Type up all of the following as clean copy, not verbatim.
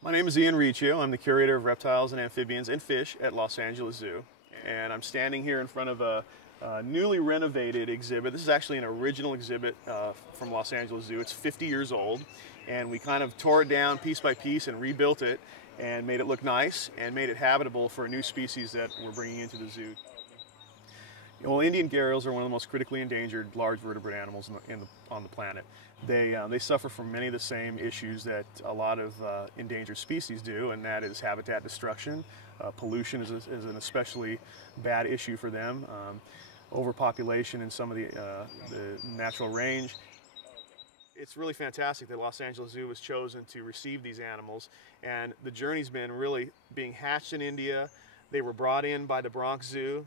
My name is Ian Riccio. I'm the curator of reptiles and amphibians and fish at Los Angeles Zoo. And I'm standing here in front of a newly renovated exhibit. This is actually an original exhibit from Los Angeles Zoo. It's 50 years old, and we kind of tore it down piece by piece and rebuilt it and made it look nice and made it habitable for a new species that we're bringing into the zoo. Well, Indian gharials are one of the most critically endangered large vertebrate animals on the planet. They suffer from many of the same issues that a lot of endangered species do, and that is habitat destruction. Pollution is an especially bad issue for them. Overpopulation in some of the natural range. It's really fantastic that Los Angeles Zoo was chosen to receive these animals, and the journey's been really being hatched in India. They were brought in by the Bronx Zoo,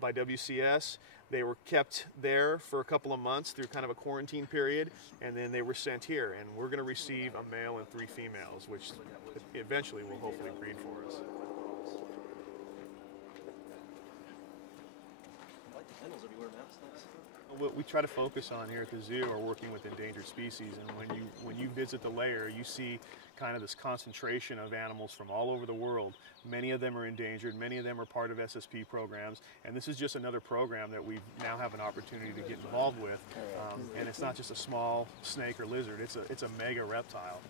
by WCS. They were kept there for a couple of months through kind of a quarantine period, and then they were sent here. And we're going to receive a male and 3 females, which eventually will hopefully breed for us. What we try to focus on here at the zoo are working with endangered species, and when you visit the lair, you see kind of this concentration of animals from all over the world. Many of them are endangered, many of them are part of SSP programs, and this is just another program that we now have an opportunity to get involved with. And it's not just a small snake or lizard, it's a mega reptile.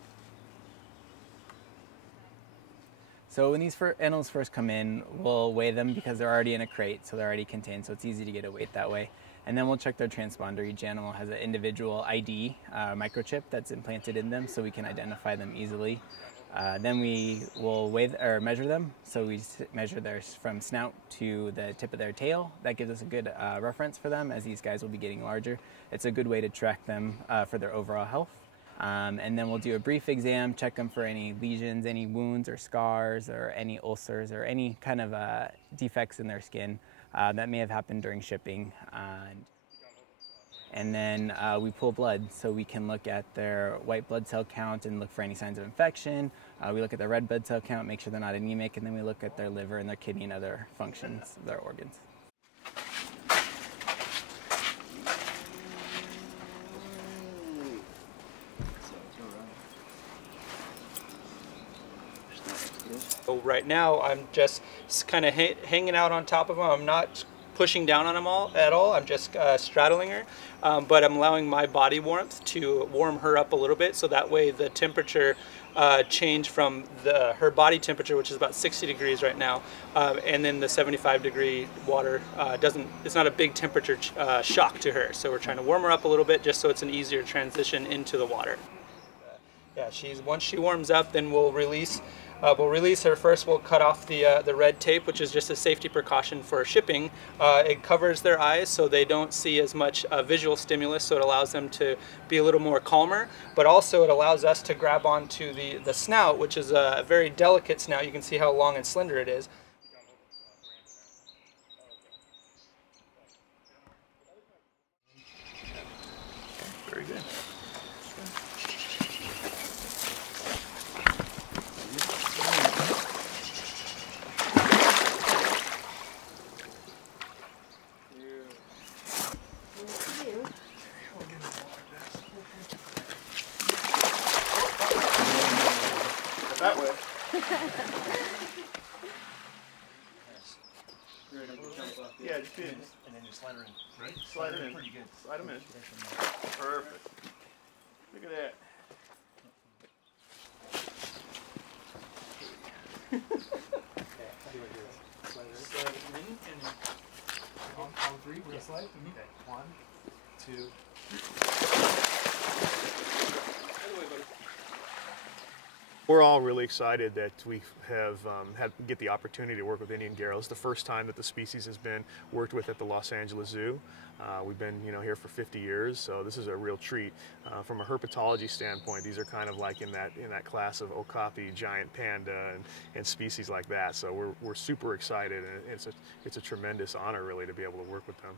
So when these animals first come in, we'll weigh them because they're already in a crate, so they're already contained, so it's easy to get a weight that way. And then we'll check their transponder. Each animal has an individual ID microchip that's implanted in them, so we can identify them easily. Then we will weigh or measure them. So we measure theirs from snout to the tip of their tail. That gives us a good reference for them, as these guys will be getting larger. It's a good way to track them for their overall health. And then we'll do a brief exam, check them for any lesions, any wounds or scars or any ulcers or any kind of defects in their skin that may have happened during shipping. And then we pull blood, so we can look at their white blood cell count and look for any signs of infection. We look at their red blood cell count, make sure they're not anemic, and then we look at their liver and their kidney and other functions of their organs. So right now I'm just kind of hanging out on top of them. I'm not pushing down on them at all. I'm just straddling her, but I'm allowing my body warmth to warm her up a little bit, so that way the temperature change from her body temperature, which is about 60 degrees right now, and then the 75-degree water it's not a big temperature shock to her. So we're trying to warm her up a little bit just so it's an easier transition into the water. Yeah, once she warms up, then we'll release her first. We'll cut off the red tape, which is just a safety precaution for shipping. It covers their eyes so they don't see as much visual stimulus, so it allows them to be a little more calmer, but also it allows us to grab onto the snout, which is a very delicate snout. You can see how long and slender it is. Very good. That way. Yeah, just do it. And then you slide her in. Right? Slide her in. Pretty good. Slide them in. Perfect. Look at that. Slide it in, and On 3, we're gonna slide? Okay. 1, 2. We're all really excited that we have get the opportunity to work with Indian gharials. It's the first time that the species has been worked with at the Los Angeles Zoo. We've been here for 50 years, so this is a real treat. From a herpetology standpoint, these are kind of like in that class of okapi, giant panda, and species like that. So we're super excited, and it's a tremendous honor really to be able to work with them.